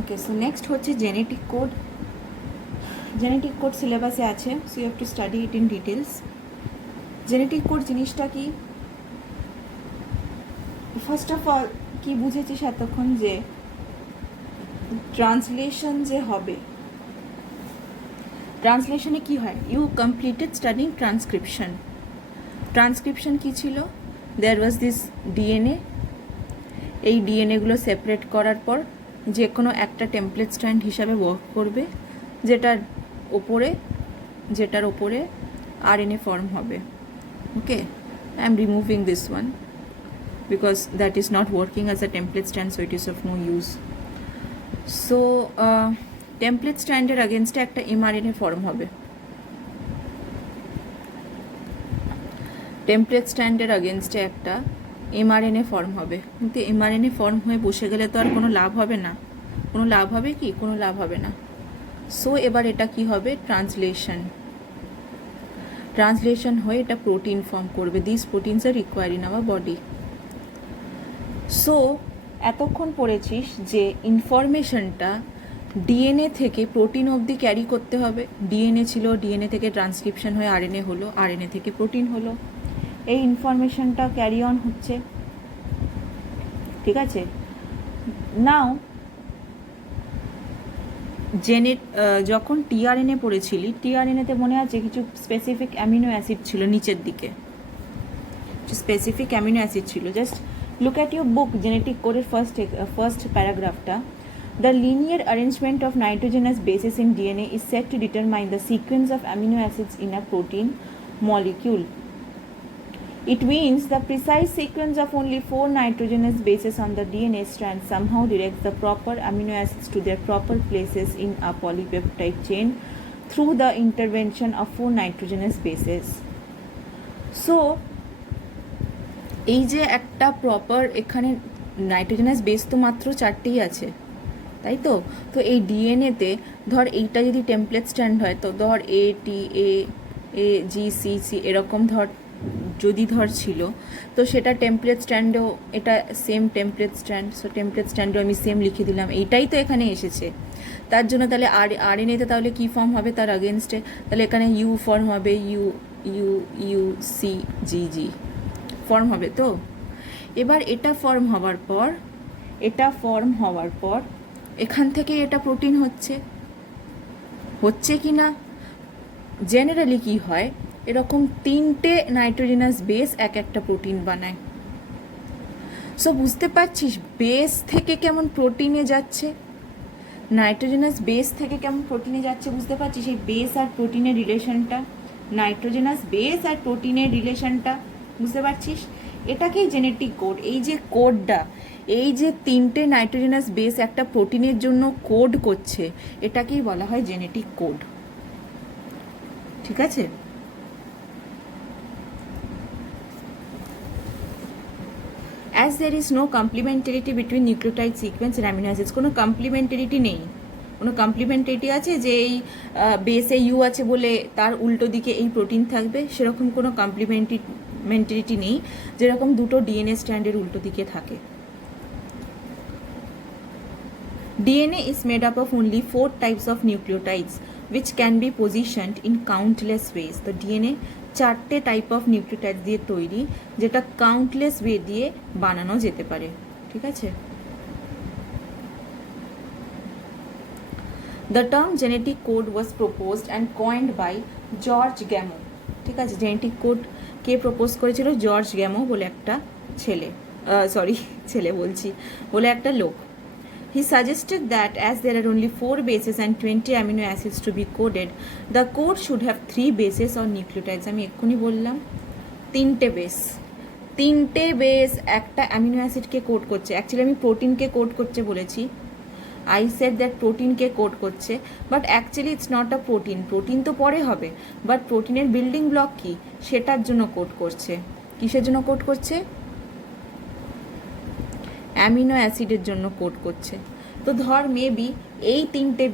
ওকে, so next হচ্ছে genetic code. Genetic code সিলেবাসে আছে, so you have to study it in details. Genetic code জিনিসটা কি, first of all কি বুঝেছিস এতক্ষণ, যে ট্রান্সলেশন যে হবে, ট্রান্সলেশনে কি হয়, you completed studying transcription. Transcription কি ছিল, দেয়ার ওয়াজ দিস ডিএনএ, এই ডিএনএগুলো সেপারেট করার পর যে কোনো একটা টেমপ্লেট স্ট্র্যান্ড হিসাবে ওয়ার্ক করবে, যেটার ওপরে আরএনএ ফর্ম হবে। Okay, I am removing this one because that is not working as a template strand, so it is of no use. So template strand এর against একটা mRNA ফর্ম হবে, template স্ট্যান্ডের আগেনস্টে একটা mRNA form হবে। কিন্তু mRNA form হয়ে বসে গেলে তো আর কোনো লাভ হবে না, কোনো লাভ হবে কি, কোনো লাভ হবে না। সো এবার এটা কি হবে, ট্রান্সলেশন হয়ে এটা প্রোটিন ফর্ম করবে। This proteins are require in our body. So এতক্ষণ পড়েছিস যে ইনফরমেশনটা ডিএনএ থেকে প্রোটিন অবধি ক্যারি করতে হবে। ডিএনএ ছিল, ডিএনএ থেকে ট্রান্সক্রিপশন হয়ে আরএনএ হলো, আরএনএ থেকে প্রোটিন হলো, এই ইনফরমেশনটা ক্যারি অন হচ্ছে, ঠিক আছে। নাও যখন টিআরএনএ পড়েছিলি, টিআরএনএতে মনে আছে কিছু স্পেসিফিক অ্যামিনো অ্যাসিড ছিল নিচের দিকে, স্পেসিফিক অ্যামিনো অ্যাসিড ছিল। Just look at your book genetic code first paragraph ta, the linear arrangement of nitrogenous bases in DNA is said to determine the sequence of amino acids in a protein molecule. It means the precise sequence of only 4 nitrogenous bases on the DNA strand somehow directs the proper amino acids to their proper places in a polypeptide chain through the intervention of 4 nitrogenous bases. So এই যে একটা proper, এখানে nitrogenous base তো মাত্র 4টেই আছে, তাই তো। তো এই ডিএনএতে ধর এইটা যদি টেমপ্লেট স্ট্যান্ড হয়, তো ধর এ টি এ জি সি সি এরকম যদি ছিল, তো সেটা টেমপ্লেট স্ট্যান্ডেও এটা same template strand, so template স্ট্যান্ডেও আমি সেম লিখে দিলাম, এইটাই তো এখানে এসেছে। তার জন্য তাহলে আরএনএতে তাহলে কী ফর্ম হবে তার আগেনস্টে, তাহলে এখানে ইউ ফর্ম হবে, U U U C G G form হবে। তো এবার এটা ফর্ম হওয়ার পর এখান থেকে এটা প্রোটিন হচ্ছে কি না, জেনারেলি কি হয়, এরকম 3টে নাইট্রোজেনাস বেস একটা প্রোটিন বানায়। সো বুঝতে পারছিস বেস থেকে কেমন প্রোটিনে যাচ্ছে, নাইট্রোজেনাস বেস থেকে কেমন প্রোটিনে যাচ্ছে, বুঝতে পারছিস এই বেস আর প্রোটিনের রিলেশনটা, নাইট্রোজেনাস বেস আর প্রোটিনের রিলেশনটা, বুঝতে পারছিস। এটাকেই জেনেটিক কোড, এই যে কোডটা, এই যে 3টে নাইট্রোজেনাস বেস একটা প্রোটিনের জন্য কোড করছে, এটাকেই বলা হয় জেনেটিক কোড, ঠিক আছে। As there is no complementarity between nucleotide sequence আর অ্যামিনো অ্যাসিডস, কোনো কমপ্লিমেন্টারিটি নেই। কোনো কমপ্লিমেন্টারিটি আছে যে এই বেসে ইউ আছে বলে তার উল্টো দিকে এই প্রোটিন থাকবে, সেরকম কোনো কমপ্লিমেন্টারিটি নেই, যেরকম দুটো ডিএনএ স্ট্র্যান্ডের উল্টো দিকে থাকে। DNA is made up of only 4 types of nucleotides which can be positioned in countless ways. তো DNA 4টে টাইপ অফ নিউক্লিওটাইড দিয়ে তৈরি, যেটা কাউন্টলেস ওয়ে দিয়ে বানানো যেতে পারে, ঠিক আছে। The term genetic code was proposed and coined by George Gamow, ঠিক আছে। জেনেটিক কোড কে প্রপোজ করেছিল, জর্জ গ্যামো বলে একটা বলে একটা লোক। He suggested that as there are only 4 bases and 20 amino acids to be coded, the code should have 3 bases or nucleotides. আমি এক্ষুনি বললাম 3টে বেস একটা অ্যামিনো অ্যাসিডকে কোড করছে। অ্যাকচুয়ালি আমি প্রোটিনকে কোড করছে বলেছি, I said that প্রোটিনকে কোড করছে, but actually it's not a protein তো পরে হবে, বাট প্রোটিনের বিল্ডিং ব্লক কি সেটার জন্য কোড করছে। কিসের জন্য কোড করছে, অ্যামিনো অ্যাসিডের জন্য কোড করছে। তো ধর মেবি এই 3টে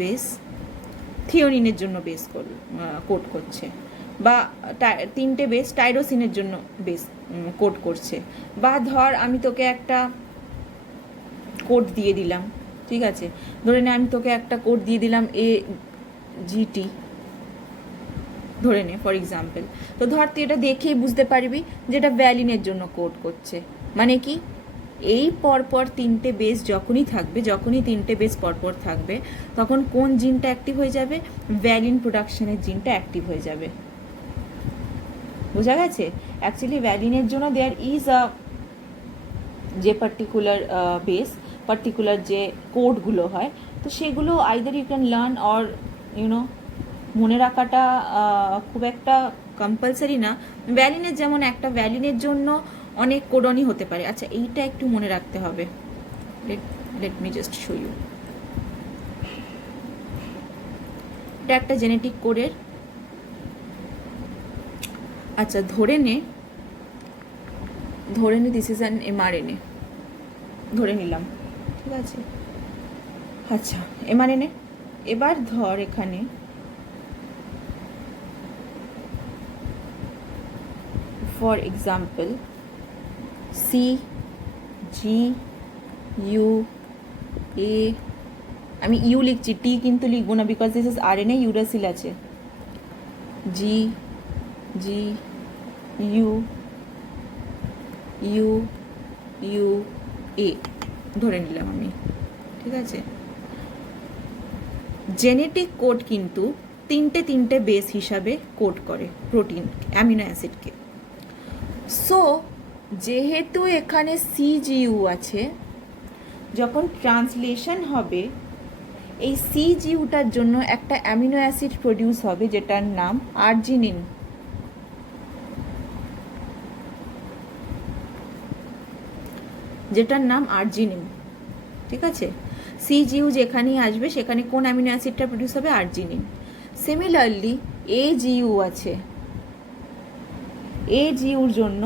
বেস থিওরিনের জন্য কোড করছে, বা 3টে বেস টাইরোসিনের জন্য কোড করছে, বা ধর আমি তোকে একটা কোড দিয়ে দিলাম, ঠিক আছে, ধরে নে আমি তোকে একটা কোড দিয়ে দিলাম AGT, ধরে নে ফর এক্সাম্পল। তো ধর তুই এটা দেখেই বুঝতে পারবি যে এটা ভ্যালিনের জন্য কোড করছে। মানে কি, এই পরপর তিনটে বেস যখনই তিনটে বেস পরপর থাকবে, তখন কোন জিনটা অ্যাক্টিভ হয়ে যাবে? ভ্যালিন প্রোডাকশনের জিনটা অ্যাক্টিভ হয়ে যাবে। বোঝা গেছে? অ্যাকচুয়ালি ভ্যালিনের জন্য দেয়ার ইজ যে পার্টিকুলার যে কোডগুলো হয়, তো সেগুলো either you can learn or you know মনে রাখাটা খুব একটা কম্পালসারি না। ভ্যালিনের যেমন একটা ভ্যালিনের জন্য অনেক কোডনই হতে পারে। আচ্ছা, এইটা একটু মনে রাখতে হবে। Let me just show you. এটা একটা জেনেটিক কোডের। আচ্ছা, ধরে নে দিস ইজ অ্যান mRNA, ধরে নিলাম, ঠিক আছে। আচ্ছা, mRNA। এবার ধর এখানে ফর এক্সাম্পল CGUA, আমি ইউ লিখছি, টি কিন্তু লিখবো না, because this is RNA, uracil আছে। GGUA ধরে নিলাম আমি, ঠিক আছে। জেনেটিক কোড কিন্তু তিনটে বেস হিসাবে কোড করে প্রোটিন অ্যামিনো অ্যাসিডকে। সো যেহেতু এখানে CGU আছে, যখন ট্রান্সলেশন হবে এই CGUটার জন্য একটা অ্যামিনো অ্যাসিড প্রডিউস হবে যেটার নাম আর্জিনিন। ঠিক আছে। CGU যেখানেই আসবে সেখানে কোন অ্যামিনো অ্যাসিডটা প্রডিউস হবে? আর্জিনিন। সিমিলারলি AGU আছে, AGUর জন্য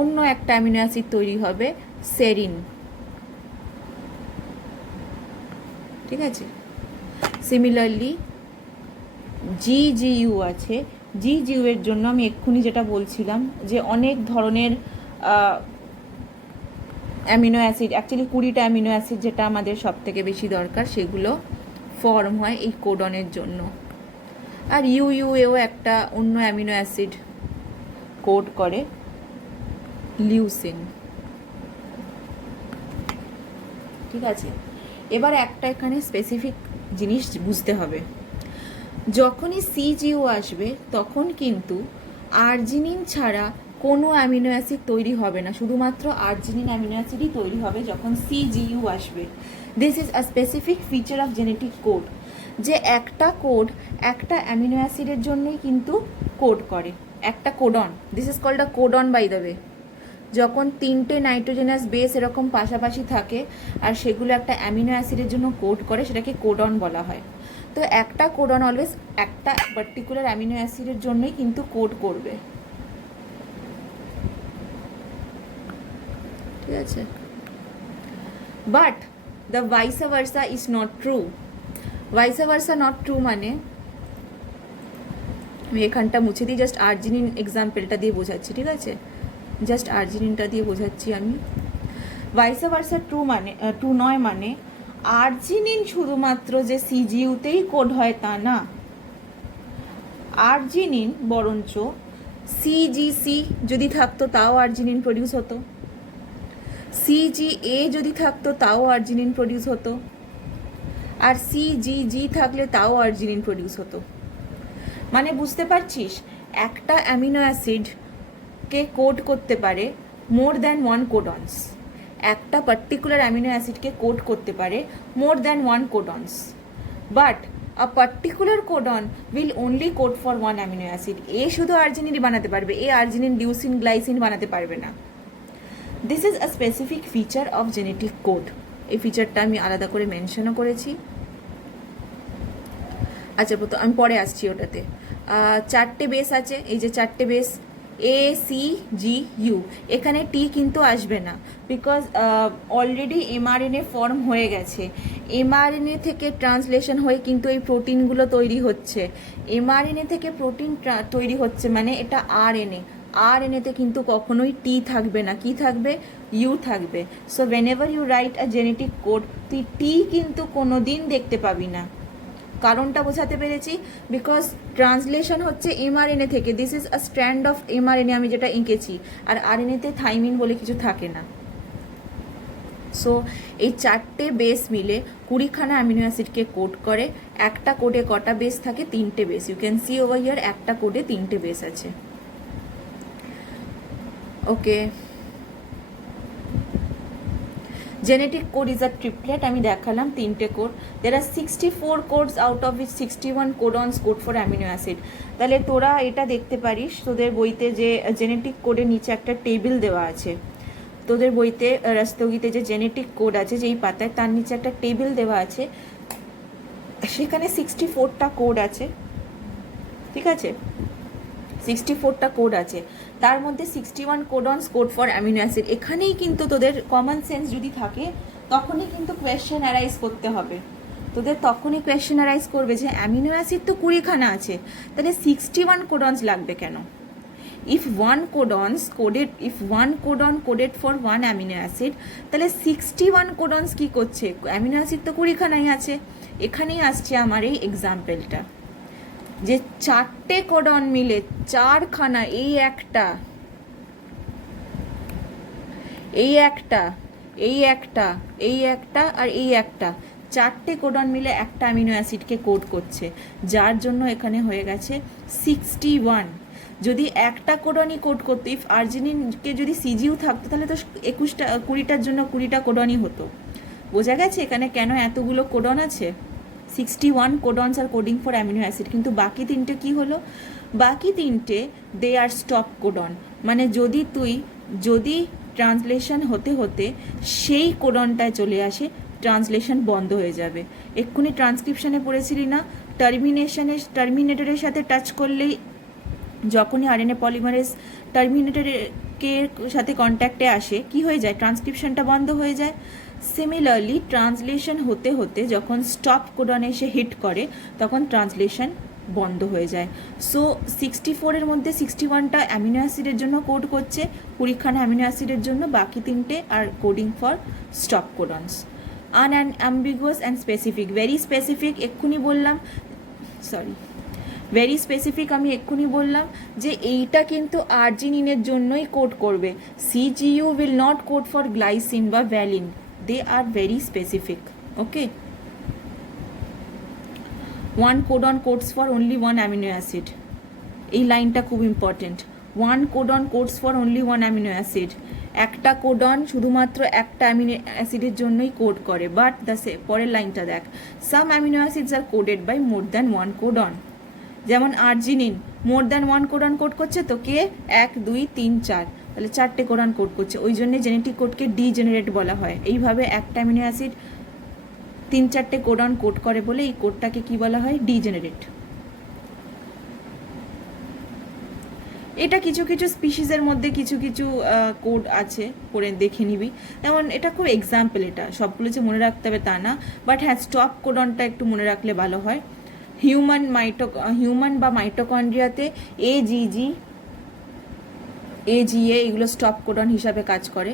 অন্য একটা অ্যামিনো অ্যাসিড তৈরি হবে সেরিন, ঠিক আছে। সিমিলারলি GGU আছে, GGU এর জন্য আমি এক্ষুনি যেটা বলছিলাম যে অনেক ধরনের অ্যামিনো অ্যাসিড, অ্যাকচুয়ালি 20টা অ্যামিনো অ্যাসিড যেটা আমাদের সব থেকে বেশি দরকার, সেগুলো ফর্ম হয় এই কোডনের জন্য। আর ইউএও একটা অন্য অ্যামিনো অ্যাসিড কোড করে, লিউসিন, ঠিক আছে। এবার একটা এখানে স্পেসিফিক জিনিস বুঝতে হবে, যখনই CGU আসবে তখন কিন্তু আর্জিনিন ছাড়া কোনো অ্যামিনো অ্যাসিড তৈরি হবে না, শুধুমাত্র আর্জিনিন অ্যামিনো অ্যাসিডই তৈরি হবে যখন CGU আসবে। This is a specific feature of genetic code, যে একটা কোড একটা অ্যামিনো অ্যাসিডের জন্যই কিন্তু কোড করে, একটা codon. This is called a codon by the way. যখন তিনটে নাইট্রোজেনাস বেস এরকম পাশাপাশি থাকে আর সেগুলো একটা অ্যামিনো অ্যাসিডের জন্য কোড করে, সেটাকে কোডন বলা হয়। তো একটা কোডন অলওয়েজ একটা পার্টিকুলার অ্যামিনো অ্যাসিডের জন্যই কিন্তু কোড করবে, ঠিক আছে। But the vice versa is not true. Vice versa not true মানে, আমি এখানটা মুছে দিই, জাস্ট আর্জিনিন এক্সাম্পলটা দিয়ে বোঝাচ্ছি, ঠিক আছে। জাস্ট আর্জিনিনটা দিয়ে বোঝাচ্ছি আমি। ভাইসা ভার্সা ট্রু নয় মানে আর্জিনিন শুধুমাত্র যে CGUতেই কোড হয় তা না, আর্জিনিন বরঞ্চ CGC যদি থাকতো তাও আর্জিনিন প্রডিউস হতো, CGA যদি থাকতো তাও আর্জিনিন প্রডিউস হতো, আর CGG থাকলে তাও আর্জিনিন প্রডিউস হতো। মানে বুঝতে পারছিস, একটা অ্যামিনো অ্যাসিডকে কোড করতে পারে মোর দ্যান ওয়ান কোডনস, একটা পার্টিকুলার অ্যামিনো অ্যাসিডকে কোড করতে পারে more than one codons, but a particular codon will only code for one amino acid. এ শুধু আর্জিনিনই বানাতে পারবে, এ আর্জিনিন, লিউসিন, গ্লাইসিন বানাতে পারবে না। This is a specific feature of genetic code. এই ফিচারটা আমি আলাদা করে মেনশনও করেছি। আচ্ছা, আমি পরে আসছি ওটাতে। চারটে বেস আছে, এই যে চারটে বেস ACGU, এখানে টি কিন্তু আসবে না, বিকজ অলরেডি mRNA ফর্ম হয়ে গেছে। mRNA থেকে ট্রান্সলেশন হয়ে কিন্তু এই প্রোটিনগুলো তৈরি হচ্ছে। mRNA থেকে প্রোটিন তৈরি হচ্ছে মানে এটা RNA, আর এতে কিন্তু কখনোই টি থাকবে না, কি থাকবে, ইউ থাকবে। So whenever you write a genetic code, তুই টি কিন্তু কোনো দিন দেখতে পাবি না। কারণটা বোঝাতে পেরেছি? বিকজ ট্রান্সলেশন হচ্ছে এমআরএনএ থেকে, this is a strand of mRNA আমি যেটা এঁকেছি, আর আরএনএতে থাইমিন বলে কিছু থাকে না। সো এই 4টে বেস মিলে 20খানা অ্যামিনো অ্যাসিডকে কোড করে। একটা কোডে কটা বেস থাকে? 3টে base. You can see over here একটা কোডে 3টে বেস আছে। Okay, genetic code is a triplet, আমি দেখালাম 3টে code. There are 64 codes out of which 61 codons code for amino acid. তাহলে তোরা এটা দেখতে পারিস তোদের বইতে যে জেনেটিক কোডের নিচে একটা টেবিল দেওয়া আছে। তোদের বইতে রাস্তগীতে যে জেনেটিক কোড আছে যেই পাতায়, তার নিচে একটা টেবিল দেওয়া আছে, সেখানে 64টা কোড আছে, ঠিক আছে? 64টা কোড আছে, তার মধ্যে 61 codons code for amino acid. এখানেই কিন্তু তোদের কমন সেন্স যদি থাকে তখনই কিন্তু কোয়েশ্চেন অ্যারাইজ করতে হবে। তোদের তখনই কোয়েশ্চেন অ্যারাইজ করবে যে অ্যামিনো অ্যাসিড তো 20খানা আছে, তাহলে 61 কোডনস লাগবে কেন? If one codon coded for one amino acid, তাহলে 61 কোডনস কি করছে? অ্যামিনো অ্যাসিড তো 20খানাই আছে। এখানেই আসছে আমার এই এক্সাম্পলটা, যে 4টে কোডন মিলে 4খানা, এই একটা, এই একটা, এই একটা, এই একটা আর এই একটা, 4টে কোডন মিলে একটা অ্যামিনো অ্যাসিডকে কোড করছে, যার জন্য এখানে হয়ে গেছে 61। যদি একটা কোডনই কোড করতো, ইফ আর্জিনিনকে যদি সিজিউ থাকতো তাহলে তো 20টার জন্য 20টা কোডনই হতো। বোঝা গেছে এখানে কেন এতগুলো কোডন আছে? 61 কোডনস আর কোডিং ফর অ্যামিনো অ্যাসিড। কিন্তু বাকি 3টে কি হলো? বাকি 3টে দে আর স্টপ কোডন, মানে যদি ট্রান্সলেশন হতে হতে সেই কোডনটায় চলে আসে, ট্রান্সলেশন বন্ধ হয়ে যাবে। এক্ষুনি ট্রান্সক্রিপশনে পড়েছিলি না, টার্মিনেটরের সাথে টাচ করলেই, যখনই আরএনএ পলিমারেজ টার্মিনেটরকে সাথে কন্ট্যাক্টে আসে, কি হয়ে যায়? ট্রান্সক্রিপশনটা বন্ধ হয়ে যায়। সিমিলারলি ট্রান্সলেশন হতে হতে যখন স্টপ কোডন এসে হিট করে, তখন ট্রান্সলেশন বন্ধ হয়ে যায়। সো 64-এর মধ্যে 61টা অ্যামিনো অ্যাসিডের জন্য কোড করছে, 20খানা অ্যামিনো অ্যাসিডের জন্য, বাকি 3টে আর coding for stop codons. Unambiguous and specific, very specific এক্ষুনি বললাম, ভেরি স্পেসিফিক আমি এক্ষুনি বললাম যে এইটা কিন্তু আর্জিনিনের জন্যই কোড করবে। CGU will not code for glycine বা valine, they are very specific. Okay, one codon codes for only one amino acid, এই লাইনটা খুব important. One codon codes for only one amino acid, একটা কোডন শুধুমাত্র একটা amino অ্যাসিডের জন্যই code করে। বাট পরের লাইনটা দেখ, some amino acids are coded by more than one codon. যেমন arginine more than one codon code করছে, তো কে? 1 2 3 4, তাহলে 4টে কোডন কোড করছে, ওই জন্য জেনেটিক কোডকে ডিজেনারেট বলা হয়। এইভাবে একটা অ্যামিনো অ্যাসিড 3-4টে কোডন কোড করে বলে এই কোডটাকে কি বলা হয়? ডিজেনারেট। এটা কিছু কিছু স্পিসিসের মধ্যে কিছু কিছু কোড আছে, পড়ে দেখে নিবি। যেমন এটা খুব এক্সাম্পল, এটা সবগুলো যে মনে রাখতে হবে তা না, বাট হ্যাঁ স্টপ কোডনটা একটু মনে রাখলে ভালো হয়। হিউম্যান বা মাইটোকন্ড্রিয়াতে এজিজি, এজিএ এগুলো স্টপ কোডন হিসাবে কাজ করে।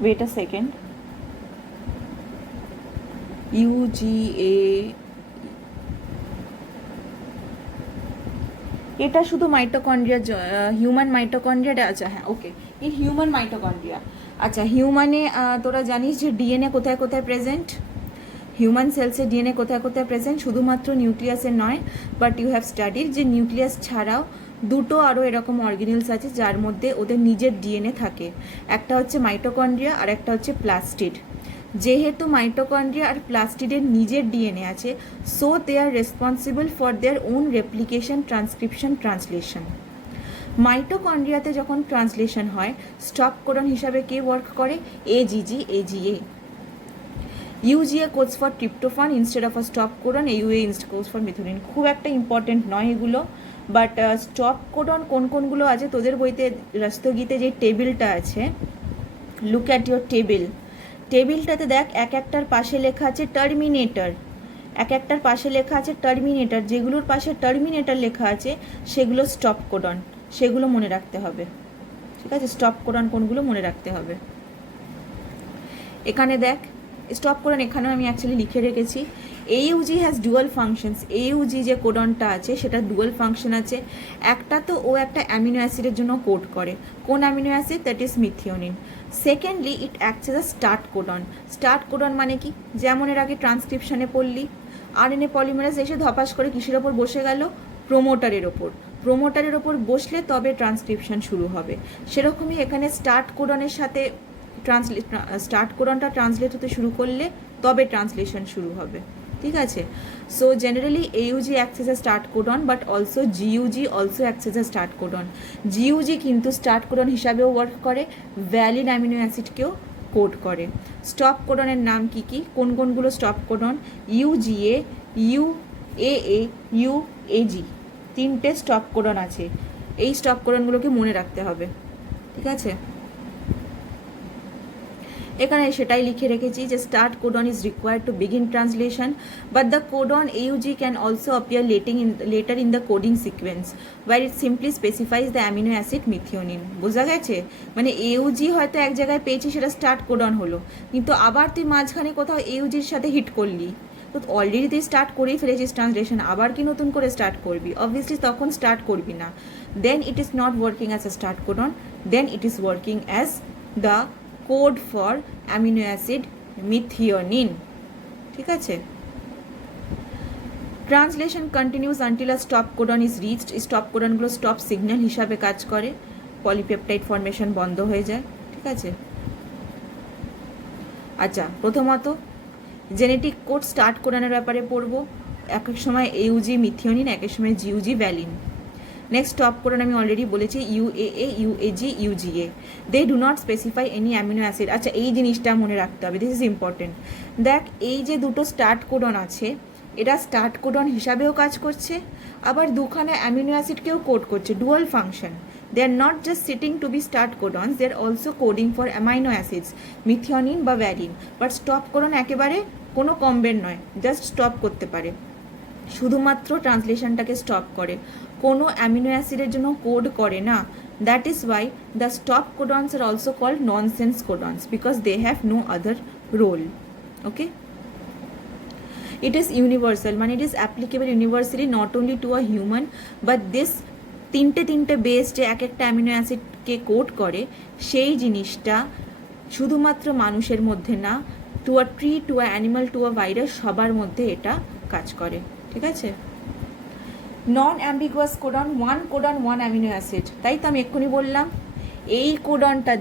ওয়েট আ সেকেন্ড, ইউজিএ, এটা শুধু মাইটোকন্ড্রিয়া, হিউম্যান মাইটোকন্ড্রিয়াটা, আচ্ছা হ্যাঁ ওকে, এই হিউম্যান মাইটোকন্ড্রিয়া। আচ্ছা, হিউম্যানে তোরা জানিস যে ডিএনএ কোথায় কোথায় প্রেজেন্ট? হিউম্যান সেলসে ডিএনএ কোথায় কোথায় প্রেজেন্ট? শুধুমাত্র নিউক্লিয়াসে নয়, বাট ইউ হ্যাভ স্টাডিড যে নিউক্লিয়াস ছাড়াও দুটো আরও এরকম অর্গানিলস আছে যার মধ্যে ওদের নিজের ডিএনএ থাকে। একটা হচ্ছে মাইটোকন্ড্রিয়া আর একটা হচ্ছে প্লাস্টিড। যেহেতু মাইটোকন্ড্রিয়া আর প্লাস্টিডের নিজের ডিএনএ আছে, so they are responsible for their own replication, transcription, translation. মাইটোকন্ড্রিয়াতে যখন ট্রান্সলেশন হয়, স্টপ কোডন হিসাবে কে ওয়ার্ক করে? AGG, AGA. UGA codes for tryptophan instead of a stop codon, UA codes for methionine. খুব একটা ইম্পর্টেন্ট নয় এগুলো, বাট স্টপ কোডন কোন কোনগুলো আছে তোদের বইতে রাস্তগীতে যে টেবিলটা আছে, লুক অ্যাট ইউর টেবিল। টেবিলটাতে দেখ এক একটার পাশে লেখা আছে টার্মিনেটর, এক একটার পাশে লেখা আছে টার্মিনেটর, যেগুলোর পাশে টার্মিনেটর লেখা আছে সেগুলো স্টপ কোডন, সেগুলো মনে রাখতে হবে। ঠিক আছে, স্টপ কোডন কোনগুলো মনে রাখতে হবে। এখানে দেখ স্টপ কোডন এখানেও আমি অ্যাকচুয়ালি লিখে রেখেছি। AUG has dual functions. AUG যে কোডনটা আছে সেটা ডুয়াল ফাংশন আছে। একটা তো ও একটা অ্যামিনো অ্যাসিডের জন্য কোড করে, কোন amino acid? That is methionine. Secondly it acts as a start codon. Start codon মানে কি? যেমন এর আগে ট্রান্সক্রিপশনে পড়লি, RNA পলিমারেজ এসে ধপাস করে কিসের ওপর বসে গেল? প্রোমোটারের ওপর। প্রোমোটারের ওপর বসলে তবে ট্রান্সক্রিপশন শুরু হবে। সেরকমই এখানে স্টার্ট কোডনের সাথে স্টার্ট কোডনটা ট্রান্সলেট হতে শুরু করলে তবে ট্রান্সলেশন শুরু হবে। ঠিক আছে, so generally AUG acts as a start codon but also GUG also acts as a start codon. GUG কিন্তু স্টার্ট কোডন হিসাবেও ওয়ার্ক করে, ভ্যালিড অ্যামিনো অ্যাসিডকেও কোড করে। স্টপ কোডনের নাম কি কি? কোন কোনগুলো stop codon? UGA, UAA, UAG, তিনটে স্টপ কোডন আছে। এই স্টপ কোডনগুলোকে মনে রাখতে হবে। ঠিক আছে, এখানে সেটাই লিখে রেখেছি যে start codon is required to begin translation, but the codon AUG can also appear later in the coding sequence where it simply specifies the amino acid methionine. বোঝা গেছে? মানে AUG হয়তো এক জায়গায় পেয়েছি, সেটা স্টার্ট কোডন হলো, কিন্তু আবার তুই মাঝখানে কোথাও AUGর সাথে হিট করলি, তো অলরেডি তুই স্টার্ট করেই ফেলেছিস ট্রান্সলেশন, আবার কি নতুন করে স্টার্ট করবি? অবভিয়াসলি তখন স্টার্ট করবি না। Then it is not working as a start codon, then it is working as the code for amino acid methionine. ঠিক আছে, translation continues until a stop codon is reached. Stop কোডনগুলো stop signal হিসাবে কাজ করে, polypeptide formation বন্ধ হয়ে যায়। ঠিক আছে, আচ্ছা প্রথমত জেনেটিক কোড স্টার্ট কোডনের ব্যাপারে পড়বো। এক এক সময় AUG মিথিওনিন, এক এক সময় GUG valine. Next stop codon আমি অলরেডি বলেছি UAA, UAG, UGA। They do not specify any amino acid. আচ্ছা এই জিনিসটা মনে রাখতে হবে, দিস ইজ ইম্পর্টেন্ট। দেখ এই যে দুটো স্টার্ট কোডন আছে, এরা স্টার্ট কোডন হিসাবেও কাজ করছে, আবার দুখানা অ্যামিনো অ্যাসিডকেও কোড করছে, dual function. They are not just sitting to be start codons, they are also coding for amino acids, methionine বা ভ্যালিন। বাট স্টপ কোডন একেবারে কোনো কম্বের নয়, জাস্ট স্টপ করতে পারে, শুধুমাত্র ট্রান্সলেশনটাকে স্টপ করে, কোনো অ্যামিনো অ্যাসিডের জন্য কোড করে না। That is why the stop codons are also called nonsense codons, because they have no other role. Okay, it is universal, মানে it is applicable universally not only to a human but this তিনটে base যে এক একটা amino অ্যাসিডকে code করে, সেই জিনিসটা শুধুমাত্র মানুষের মধ্যে না, to a tree, to a animal, to a virus, সবার মধ্যে এটা কাজ করে। ঠিক আছে, non ambiguous codon, one codon one amino acid. তাই তো আমি এক্ষুনি বললাম এই কোডনটা,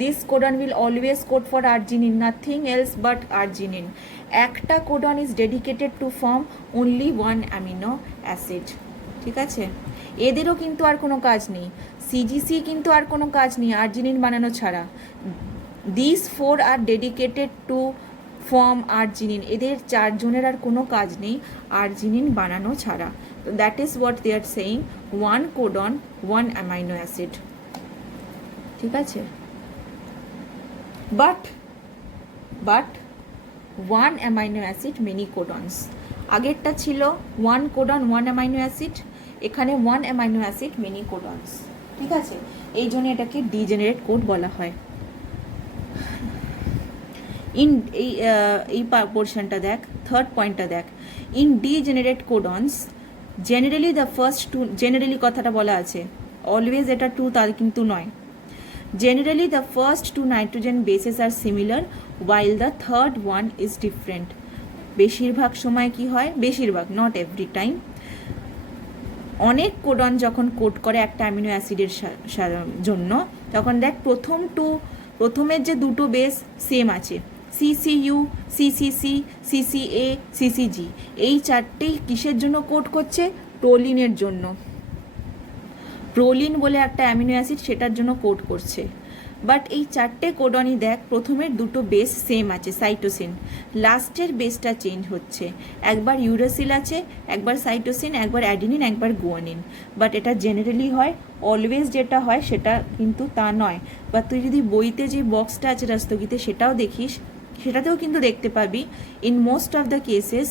this codon will always code for arginine, nothing else but arginine. একটা codon is dedicated to form only one amino acid. ঠিক আছে, এদেরও কিন্তু আর কোনো কাজ নেই, CGC কিন্তু আর কোনো কাজ নেই আর্জিনিন বানানো ছাড়া। This 4 are dedicated to form arginine, এদের চারজনের আর কোনো কাজ নেই আর্জিনিন বানানো ছাড়া। তো that is what they are saying, one codon one amino acid. ঠিক আছে, but one amino acid many codons. আগেরটা ছিল one codon one amino acid, এখানে one amino acid many codons. ঠিক আছে, এই জন্য এটাকে ডিজেনারেট কোড বলা হয়। ইন এই পোর্শনটা দেখ, থার্ড পয়েন্টটা দেখ, in degenerate codons generally the first two, generally কথাটা বলা আছে, অলওয়েজ এটা টু তার কিন্তু নয়। Generally, the first 2 nitrogen bases are similar, while the third one is different. বেশিরভাগ সময় কি হয়, বেশিরভাগ, নট এভরি টাইম, অনেক কোডন যখন কোড করে একটা অ্যামিনো অ্যাসিডের জন্য, তখন দেখ প্রথমের যে দুটো বেস সেম আছে, CCU, CCC, CCA, CCG, এই চারটেই কিসের জন্য কোড করছে? প্রোলিনের জন্য। প্রোলিন বলে একটা অ্যামিনো অ্যাসিড, সেটার জন্য কোড করছে। বাট এই চারটে কোডনই দেখ প্রথমের দুটো বেস সেম আছে, সাইটোসিন, লাস্টের বেসটা চেঞ্জ হচ্ছে, একবার ইউরাসিল আছে, একবার সাইটোসিন, একবার অ্যাডিনিন, একবার গুয়ানিন। বাট এটা জেনারেলি হয়, অলওয়েজ যেটা হয় সেটা কিন্তু তা নয়। বা তুই যদি বইতে যে বক্সটা আছে রাস্তগীতে সেটাও দেখিস, সেটাতেও কিন্তু দেখতে পাবি in most of the cases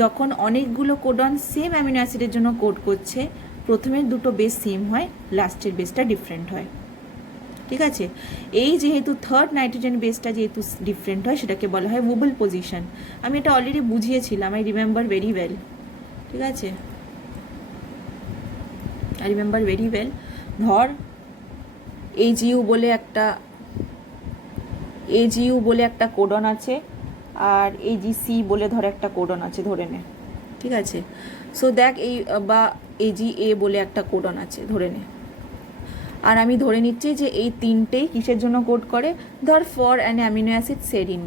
যখন অনেকগুলো কোডন সেম অ্যামিনো অ্যাসিডের জন্য কোড করছে, প্রথমের দুটো বেস সেম হয়, লাস্টের বেসটা ডিফারেন্ট হয়। ঠিক আছে, এই যেহেতু থার্ড নাইট্রোজেন বেসটা যেহেতু ডিফারেন্ট হয় সেটাকে বলা হয় ওবেল পজিশন। আমি এটা অলরেডি বুঝিয়েছিলাম, আই রিমেম্বার ভেরি ওয়েল। ঠিক আছে, আই রিমেম্বার ভেরি ওয়েল। ধর AGU বলে একটা কোডন আছে, আর AGC বলে ধর একটা কোডন আছে ধরে নে। ঠিক আছে, সো দেখ এই বা AGA বলে একটা কোডন আছে ধরে নে, আর আমি ধরে নিচ্ছি যে এই তিনটেই কিসের জন্য কোড করে, ধর for an amino acid serine.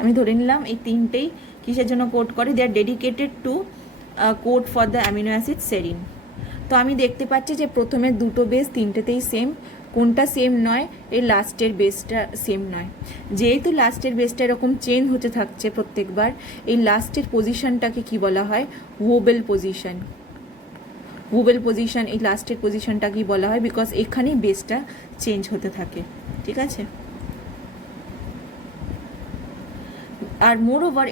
আমি ধরে নিলাম এই তিনটেই কিসের জন্য কোড করে, they are dedicated to code for the amino acid serine. তো আমি দেখতে পাচ্ছি যে প্রথমের দুটো বেস তিনটেতেই সেম, কোনটা সেম নয়, এই লাস্টের বেসটা সেম নয়। যেহেতু লাস্টের বেসটা এরকম চেঞ্জ হতে থাকছে প্রত্যেকবার, এই লাস্টের পজিশনটাকে কি বলা হয়, ওবেল পজিশন। ওবেল পজিশন, এই লাস্টের পজিশনটা কি বলা হয়, বিকজ এখানেই বেসটা চেঞ্জ হতে থাকে। ঠিক আছে, আর মোর ওভার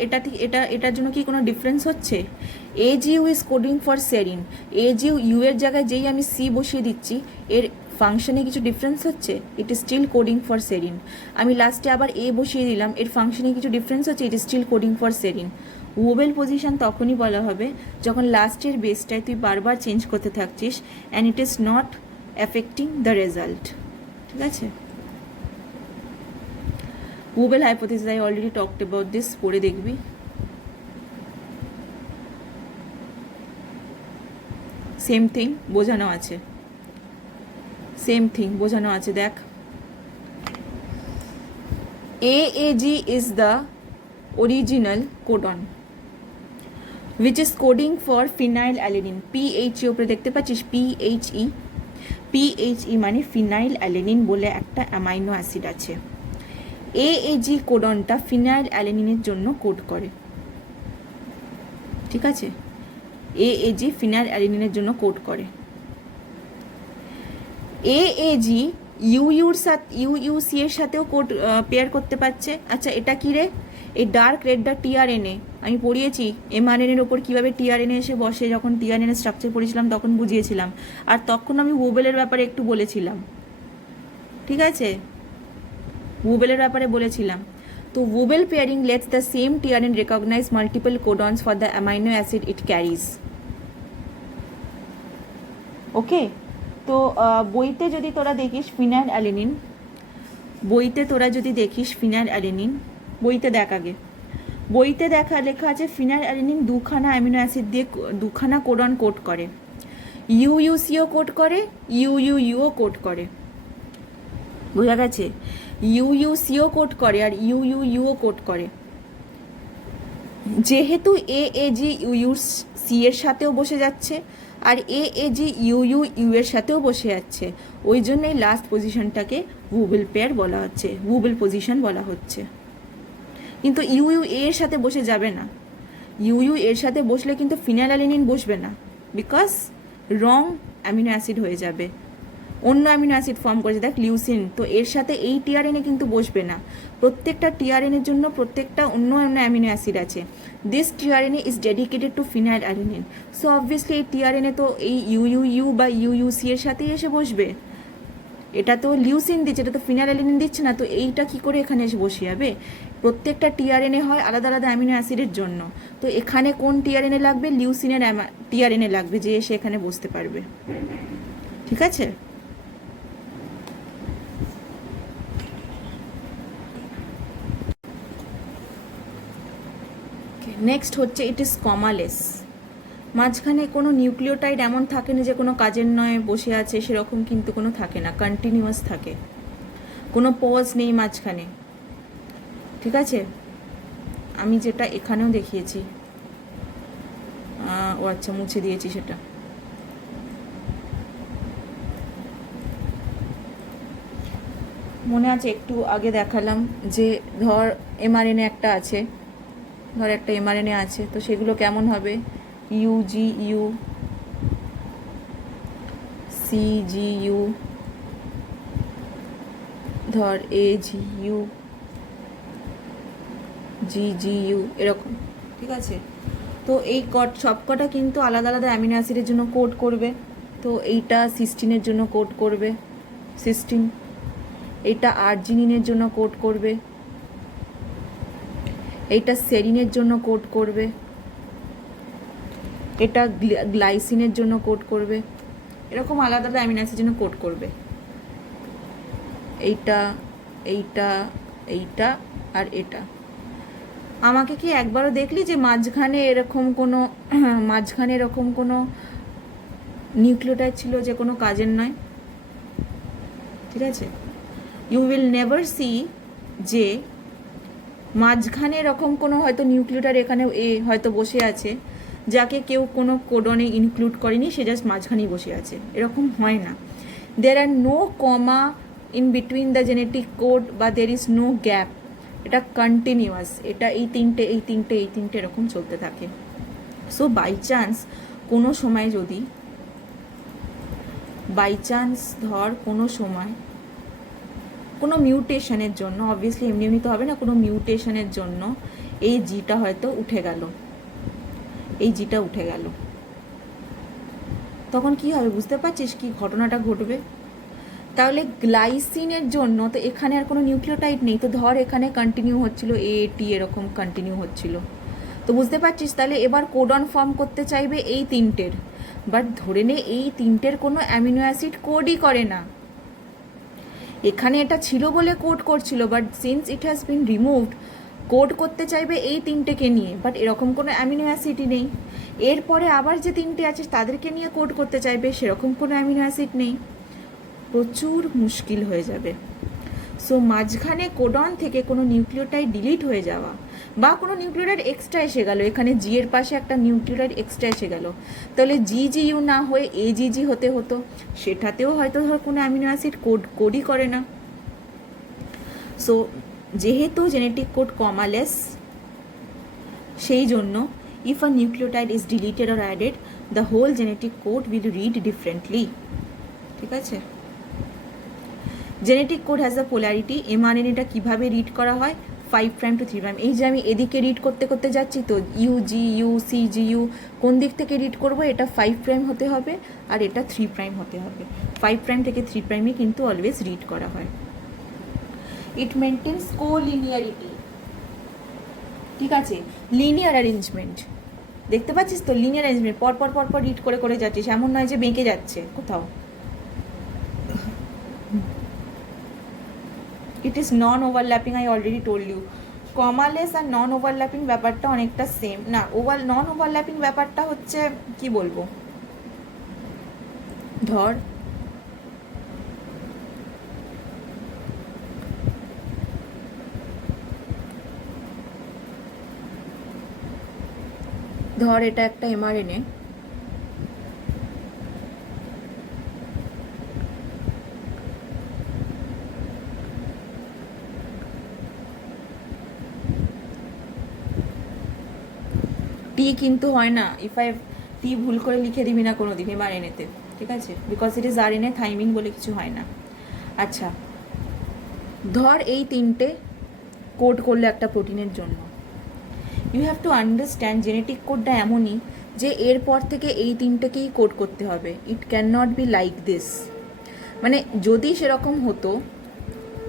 এটার জন্য কি কোনো ডিফারেন্স হচ্ছে, AGU is coding for serine, AGU এর জায়গায় যেই আমি C বসিয়ে দিচ্ছি এর ফাংশনে কিছু ডিফারেন্স হচ্ছে, it is still coding for serine. আমি লাস্টে আবার A বসিয়ে দিলাম, এর ফাংশনে কিছু ডিফারেন্স হচ্ছে, it is still coding for serine. Wobble position তখনই বলা হবে যখন লাস্টের বেসটায় তুই বারবার চেঞ্জ করতে থাকছিস and it is not affecting the result. ঠিক আছে, wobble hypothesis I already talked about this, পড়ে দেখবি। সেম থিং বোঝানো আছে, দেখ AAG is the original codon which is coding for phenylalanine, PHE উপরে দেখতে পাচ্ছিস, PHE মানে ফিনাইল অ্যালেনিন বলে একটা অ্যামাইনো অ্যাসিড আছে। AAG কোডনটা ফিনাইল অ্যালেনিনের জন্য কোড করে। ঠিক আছে, AAG ফিনাইল অ্যালেনিনের জন্য কোড করে। AAG UUC এর সাথেও কোড পেয়ার করতে পারছে। আচ্ছা এটা কি রে, এই ডার্ক রেডটা TRNA, আমি পড়িয়েছি mRNA-এর ওপর কীভাবে TRNA এসে বসে, যখন TRNA স্ট্রাকচার পড়েছিলাম তখন বুঝিয়েছিলাম, আর তখন আমি ওবেলের ব্যাপারে একটু বলেছিলাম। ঠিক আছে, ওবেলের ব্যাপারে বলেছিলাম। তো wobble pairing lets the same TRNA recognize multiple codons for the amino acid it carries. Okay, তো বইতে যদি তোরা দেখিস ফিনাইল অ্যালেনিন, বইতে দেখ আগে, বইতে লেখা আছে ফিনাইল অ্যালেনিন দুখানা অ্যামিনো অ্যাসিড দিয়ে দুখানা কোডন কোড করে, UUCও কোড করে, UUUও কোড করে। বোঝা গেছে, UUCও কোড করে আর UUUও কোড করে। যেহেতু AAG UUC এর সাথেও বসে যাচ্ছে আর AAG UUU এর সাথেও বসে যাচ্ছে, ওই জন্যই লাস্ট পজিশনটাকে ওবেল পেয়ার বলা হচ্ছে, ওবেল পজিশন বলা হচ্ছে। কিন্তু UUA এর সাথে বসে যাবে না, UUA এর সাথে বসলে কিন্তু ফিনাইলালেনিন বসবে না, বিকজ রং অ্যামিনো অ্যাসিড হয়ে যাবে, অন্য অ্যামিনো অ্যাসিড ফর্ম করেছে, দেখ লিউসিন, তো এর সাথে এই TRNA কিন্তু বসবে না। প্রত্যেকটা TRNA এর জন্য প্রত্যেকটা অন্য অন্য অ্যামিনো অ্যাসিড আছে। This TRNA is dedicated to phenylalanine, so obviously এই TRNA তো এই UUU বা UUC এর সাথেই এসে বসবে। এটা তো লিউসিন দিচ্ছে, এটা তো ফিনাইল অ্যালেনিন দিচ্ছে না, তো এইটা কি করে এখানে এসে বসে যাবে? প্রত্যেকটা TRNA হয় আলাদা আলাদা অ্যামিনো অ্যাসিডের জন্য, তো এখানে কোন TRNA লাগবে, লিউসিনের TRNA লাগবে, যে এসে এখানে বসতে পারবে। ঠিক আছে, নেক্সট হচ্ছে ইট ইজ কমালেস। মাঝখানে কোনো নিউক্লিওটাইড এমন থাকে না যে কোনো কাজের নয় বসে আছে, সেরকম কিন্তু কোনো থাকে না, কন্টিনিউয়াস থাকে, কোনো পজ নেই মাঝখানে। ঠিক আছে, আমি যেটা এখানেও দেখিয়েছি, ও আচ্ছা মুছে দিয়েছি সেটা। মনে আছে একটু আগে দেখালাম যে ধর mRNA একটা আছে, ধর একটা mRNA আছে, তো সেগুলো কেমন হবে, UGU, CGU, ধর AGU, GGU এরকম, ঠিক আছে। তো এই সবকটা কিন্তু আলাদা আলাদা অ্যামিনো অ্যাসিডের জন্য কোড করবে। তো এইটা সিস্টিনের জন্য কোড করবে, সিস্টিন। এইটা আর্জিনিনের জন্য কোড করবে, এইটা সেরিনের জন্য কোড করবে, এটা গ্লাইসিনের জন্য কোড করবে, এরকম আলাদা আলাদা অ্যামিনো অ্যাসিডের জন্য কোড করবে। এইটা এইটা এইটা আর এটা। আমাকে কি একবারও দেখলি যে মাঝখানে এরকম কোনো নিউক্লিওটাইড ছিল যে কোনো কাজের নয়, ঠিক আছে। ইউ উইল নেভার সি যে মাঝখানে এরকম কোনো হয়তো নিউক্লিওটাইড এখানে হয়তো বসে আছে, যাকে কেউ কোনো কোডনে ইনক্লুড করেনি, সে জাস্ট মাঝখানেই বসে আছে, এরকম হয় না। There are no comma in between the genetic code বা দের ইজ নো গ্যাপ। এটা কন্টিনিউয়াস, এটা এই তিনটে এরকম চলতে থাকে। সো বাই চান্স কোনো সময় যদি ধর কোনো সময় কোনো মিউটেশনের জন্য, অবভিয়াসলি এমনি তো হবে না, কোনো মিউটেশনের জন্য এই জিটা হয়তো উঠে গেল, তখন কি হবে বুঝতে পারছিস কি ঘটনাটা ঘটবে? তাহলে গ্লাইসিনের জন্য তো এখানে আর কোনো নিউক্লিওটাইড নেই, তো ধর এখানে কন্টিনিউ হচ্ছিল AT এরকম কন্টিনিউ হচ্ছিল, তো বুঝতে পারছিস। তাহলে এবার কোডন ফর্ম করতে চাইবে এই তিনটের, বাট ধরে নে এই তিনটের কোনো অ্যামিনো অ্যাসিড কোডই করে না। এখানে এটা ছিল বলে কোড করছিল, but since it has been removed, code করতে চাইবে এই তিনটেকে নিয়ে, বাট এরকম কোনো অ্যামিনো অ্যাসিডই নেই। এরপরে আবার যে তিনটে আছে তাদেরকে নিয়ে কোড করতে চাইবে, সেরকম কোনো অ্যামিনো অ্যাসিড নেই, প্রচুর মুশকিল হয়ে যাবে। সো মাঝখানে কোডন থেকে কোনো নিউক্লিওটাইড ডিলিট হয়ে যাওয়া বা কোনো নিউক্লিওটাইড এক্সট্রা এসে গেল, এখানে জি এর পাশে একটা নিউক্লিওটাইড এক্সট্রা এসে গেল, তাহলে GGU না হয়ে AGG হতে হতো, সেটাতেও হয়তো ধর কোনো অ্যামিনো অ্যাসিড কোডই করে না। সো যেহেতু জেনেটিক কোড কমালেস, সেই জন্য if a nucleotide is deleted or added, the whole genetic code will read differently, ঠিক আছে। Genetic code has a polarity. mRNAটা কীভাবে রিড করা হয়? 5' to 3'। এই যে আমি এদিকে রিড করতে যাচ্ছি, তো UGU CGU কোন দিক থেকে রিড করব? এটা 5' হতে হবে আর এটা 3' হতে হবে। 5' থেকে 3'ই কিন্তু অলওয়েজ রিড করা হয়। ইট মেনটেন্স কোলিনিয়ারিটি, ঠিক আছে। লিনিয়ার অ্যারেঞ্জমেন্ট, দেখতে পাচ্ছিস তো লিনিয়ার অ্যারেঞ্জমেন্ট, পর রিড করে যাচ্ছিস, এমন নয় যে বেঁকে যাচ্ছে কোথাও। It is non overlapping, I already told you. Commaless আর নন ওভারল্যাপিং ব্যাপারটা অনেকটা সেম না। নন ওভারল্যাপিং ব্যাপারটা হচ্ছে কি বলবো, ধর এটা একটা mRNA, টি কিন্তু হয় না, টি ভুল করে লিখে দিবি না কোনো দিন mRNA-তে, ঠিক আছে, বিকজ ইট ইজ RNA, থাইমিং বলে কিছু হয় না। আচ্ছা, ধর এই তিনটে কোড করলে একটা প্রোটিনের জন্য, you have to understand genetic কোডটা এমনই যে এরপর থেকে এই তিনটেকেই কোড করতে হবে। It can not be like this. মানে যদি সেরকম হতো,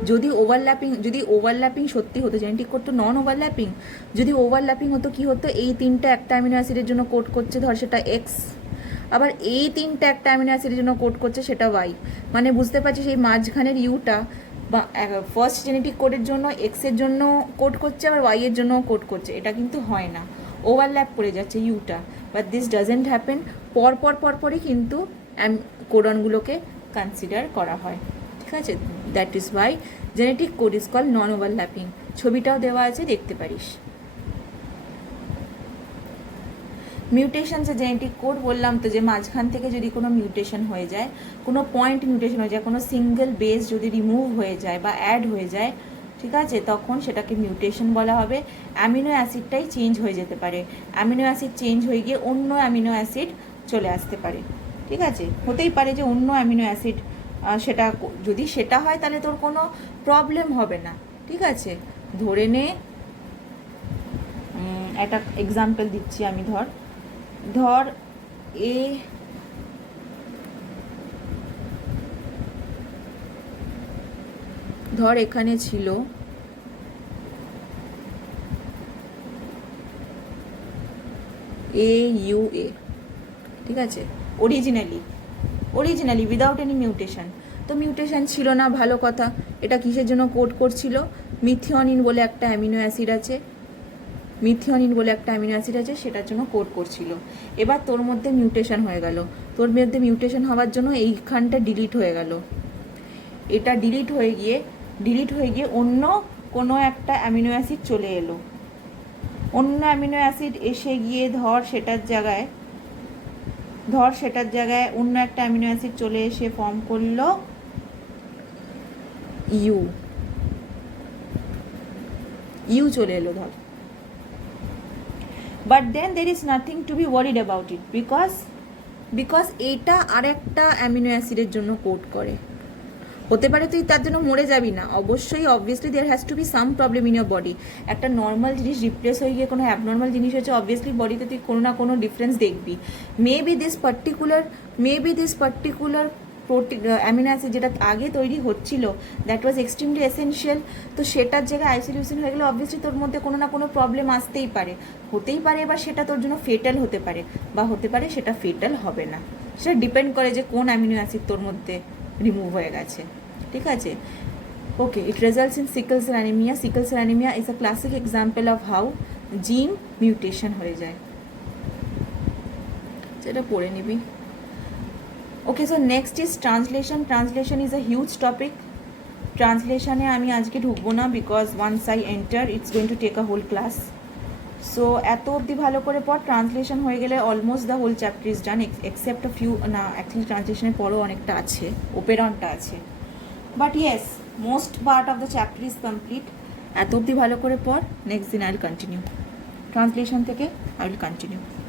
যদি ওভারল্যাপিং সত্যি হতো, জেনেটিক কোড তো নন ওভারল্যাপিং, যদি ওভারল্যাপিং হতো কি হতো, এই তিনটা একটা অ্যামিনো অ্যাসিডের জন্য কোড করছে, ধর সেটা এক্স, আবার এই তিনটা একটা অ্যামিনো অ্যাসিডের জন্য কোড করছে সেটা ওয়াই। মানে বুঝতে পারছিস এই মাঝখানের ইউটা বা ফার্স্ট জেনেটিক কোডের জন্য এক্সের জন্য কোড করছে, আবার ওয়াই এর জন্য কোড করছে, এটা কিন্তু হয় না, ওভারল্যাপ করে যাচ্ছে ইউটা। বাট দিস ডাজেন্ট হ্যাপেন, পরপরই কিন্তু কোডনগুলোকে কনসিডার করা হয়, ঠিক আছে। That is why genetic code is call non overlapping. ছবিটাও দেওয়া আছে, দেখতে পারিস। মিউটেশন, যে জেনেটিক কোড বললাম তো, যে মাঝখান থেকে যদি কোনো মিউটেশন হয়ে যায়, কোনো পয়েন্ট মিউটেশন হয়ে যায়, কোনো সিঙ্গেল বেস যদি রিমুভ হয়ে যায় বা অ্যাড হয়ে যায়, ঠিক আছে, তখন সেটাকে মিউটেশন বলা হবে। অ্যামিনো অ্যাসিডটাই চেঞ্জ হয়ে যেতে পারে, অ্যামিনো অ্যাসিড চেঞ্জ হয়ে গিয়ে অন্য অ্যামিনো অ্যাসিড চলে আসতে পারে, ঠিক আছে। হতেই পারে যে অন্য অ্যামিনো অ্যাসিড, সেটা যদি সেটা হয় তাহলে তোর কোনো প্রবলেম হবে না, ঠিক আছে। ধরে নে একটা এক্সাম্পল দিচ্ছি আমি, ধর এ ধর এখানে ছিল AUA, ঠিক আছে, অরিজিনালি উইদাউট এনি মিউটেশন। তো মিউটেশন ছিল না, ভালো কথা। এটা কিসের জন্য কোড করছিল? মিথিওনিন বলে একটা অ্যামিনো অ্যাসিড আছে, সেটার জন্য কোড করছিল। এবার তোর মধ্যে মিউটেশন হয়ে গেল, হওয়ার জন্য এইখানটা ডিলিট হয়ে গেল। এটা ডিলিট হয়ে গিয়ে অন্য কোনো একটা অ্যামিনো অ্যাসিড চলে এলো। অন্য অ্যামিনো অ্যাসিড এসে গিয়ে ধর সেটার জায়গায় অন্য একটা অ্যামিনো অ্যাসিড চলে এসে ফর্ম করলো ইউ চলে এলো ধর। But then there is nothing to be worried about it, because এটা আরেকটা অ্যামিনো অ্যাসিডের জন্য কোড করে। হতে পারে তুই তার জন্য মরে যাবি না, obviously there has to be some problem in your body. একটা নর্মাল জিনিস রিপ্লেস হয়ে গিয়ে কোনো অ্যাবনর্মাল জিনিস হচ্ছে, অবভিয়াসলি বডিতে তুই কোনো না কোনো ডিফারেন্স দেখবি। Maybe this particular amino acid যেটা আগে তৈরি হচ্ছিল, দ্যাট ওয়াজ এক্সট্রিমলি এসেনশিয়াল, তো সেটার জায়গায় আইসোলিউশন হয়ে গেলে অবভিয়াসলি তোর মধ্যে কোনো না কোনো প্রবলেম আসতেই পারে, এবার সেটা তোর জন্য ফেটাল হতে পারে, বা হতে পারে সেটা ফেটাল হবে না। সেটা ডিপেন্ড করে যে কোন অ্যামিনো অ্যাসিড তোর মধ্যে রিমুভ হয়ে গেছে, ঠিক আছে। Okay, it results in sickle cell anaemia is a classic example of how gene mutation হয়ে যায়। সেটা পড়ে নিবি। Okay, so next is translation is a huge topic. ট্রান্সলেশনে আমি আজকে ঢুকবো না, because once I enter it's going to take a whole class. So এত অবধি ভালো করে পর, ট্রান্সলেশন হয়ে গেলে almost the whole chapter is done, except a few, না অ্যাকচুয়ালি ট্রান্সলেশনের পরও অনেকটা আছে, ওপেরনটা আছে, but yes most part of the chapter is complete. এত অবধি ভালো করে পর, নেক্সট দিন আই উইল কন্টিনিউ ট্রান্সলেশন থেকে,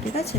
ঠিক আছে।